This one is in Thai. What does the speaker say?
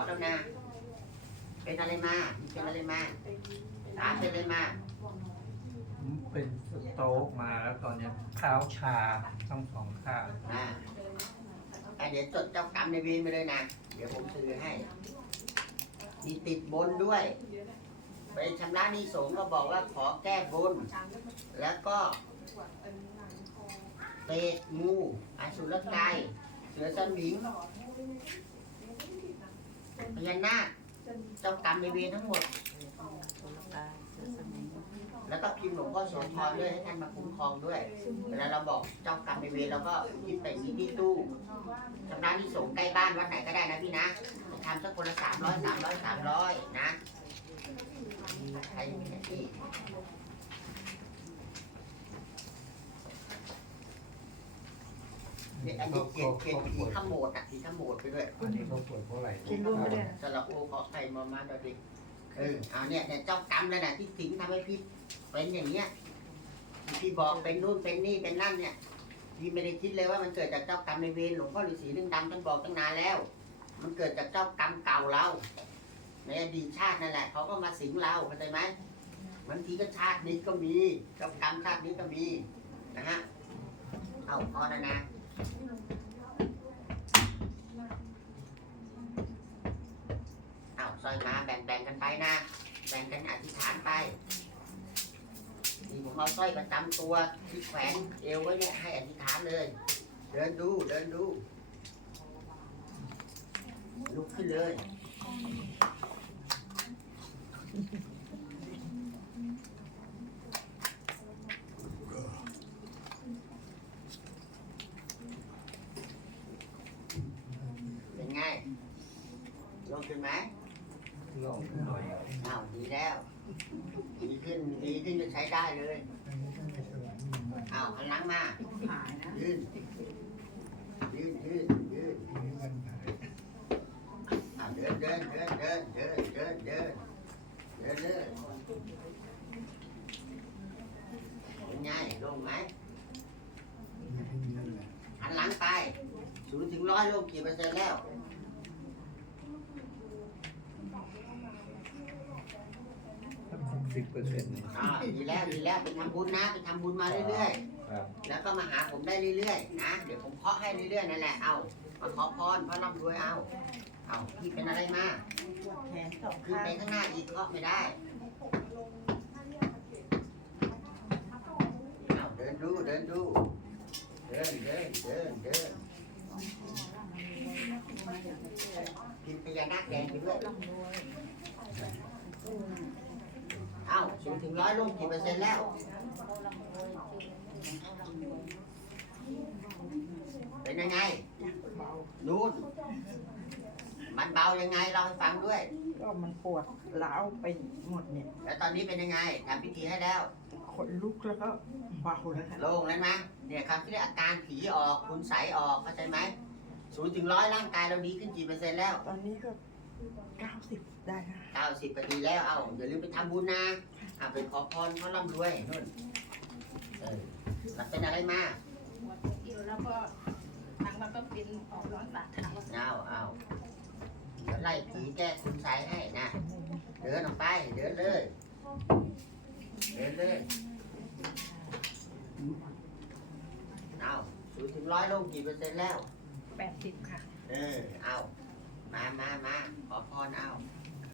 าะแล้วนะเป็นอะไรมาเป็นอะไรมาถามเป็นอะไรมาผมเป็นสโตรกมาแล้วตอนเนี้ยเท้าชาทั้งสองข้างอ่าอะเดี๋ยวจดเจ้ากรรมในายเวรไปเลยนะ เดี๋ยวผมซื้อให้ มีติดบนด้วย ไปชำระหนี้สงฆ์ก็บอกว่าขอแก้บน แล้วก็เปรตงูอสุรกาย เสือสมิง พญานาคเจ้ากรรมในเวรทั้งหมด แล้วก็พิมพ์หลวงพ่อโสธรด้วยให้ท่านมาคุ้มครองด้วย เวลาเราบอกเจ้ากรรมในเวรเราก็พิมพ์ไปนี้ที่ตู้ชำระหนี้สงใกล้บ้านวัดไหนก็ได้นะพี่นะทำสักคนละสามร้อยสามร้อยสามร้อยนะใครมีหน้าที่ เนี่ยอันนี้เขียนเขียนผีขโมดอะผีขโมดไปด้วยอันนี้เขาปวดเพราะอะไรกินรวมไปเลยนะสระโอขอไข่มามาดอดิเออเอาเนี่ยเนี่ยเจ้ากรรมแล้วนะที่สิงทำให้พี่เป็นอย่างเงี้ยที่พี่บอกเป็นนู่นเป็นนี่เป็นนั่นเนี่ยพี่ไม่ได้คิดเลยว่ามันเกิดจากเจ้ากรรมในายเวรหลวงพ่อฤาษีลึงดำท่านบอกตั้งนานแล้ว มันเกิดจากเจ้ากรรมเก่าเราในอดีตชาตินั่นแหละเขาก็มาสิงเราเข้าใจไหมบางทีก็ชาตินี้ก็มีเจ้ากรรมชาตินี้ก็มีนะฮะเอาพอแล้วนะ อยมาแบ่งๆกันไปนะ แบ่งกันอธิษฐานไปนี่ผมเอาสร้อยประจำตัวที่แขวนเอวไว้เนี่ยให้อธิษฐานเลย เดินดูเดินดูลุกขึ้นเลยเป็นไงลงขึ้นไหม ลองหน่อยอ้าวดีแล้ว ดีขึ้นดีขึ้นจะใช้ได้เลยอ้าวหันหลังมาหายนะยืนยืนยืนยืนอ้าวเดินเดินเดินเดินเดินเดินเดินเดินเลยเป็นไงลงไหมหันหลังไปศูนย์ถึงร้อยลงกี่เปอร์เซ็นต์แล้ว สิบเปอร์เซ็นต์อ่าดีแล้วดีแล้วไปทำบุญนะไปทำบุญมาเรื่อยครับๆ แล้วก็มาหาผมได้เรื่อยๆนะเดี๋ยวผมเคาะให้เรื่อยๆนั่นแหละเอามาขอพรพระร่ำรวยเอาเอาพี่เป็นอะไรมาแขนสองขึ้นข้างไปข้างหน้าอีกเคาะไม่ได้เอาเดินดูเดินดูเดินเดินเดินเดินพิมพ์พญานาคแดงไปด้วยเอาสูงถึงร้อยลงกี่เปอร์เซ็นต์แล้ว เป็นยังไงเบานู่น มันเบายังไงเราให้ฟังด้วย ก็มันปวดร้าวไปหมดเนี่ยแล้วตอนนี้เป็นยังไงทำพิธีให้แล้ว ขนลุกแล้วก็เบาแล้วค่ะโล่งแล้วนะเนี่ยครับที่เรียกอาการผีออกคุณใสยออกเข้าใจไหมศูนย์ถึงร้อยร่างกายเราดีขึ้นกี่เปอร์เซ็นต์แล้ว ตอนนี้ก็เก้าสิบได้ค่ะเก้าสิบก็ดีแล้ว เอาอย่าลืมไปทำบุญนะอะไปขอพรเขาร่ำรวยนู่นเออแล้วเป็นอะไรมาอยู่แล้วก็ทางมันก็เป็นออกร้อนบาดทางมันเอาเอาเดี๋ยวไล่ผีแก้คุณใสยให้นะ เดินออกไป เดินเลย เดินเลย เอาศูนย์ถึงร้อยลงกี่เปอร์เซ็นต์แล้ว แปดสิบค่ะ เออ เอา มามามาขอพรเอาเ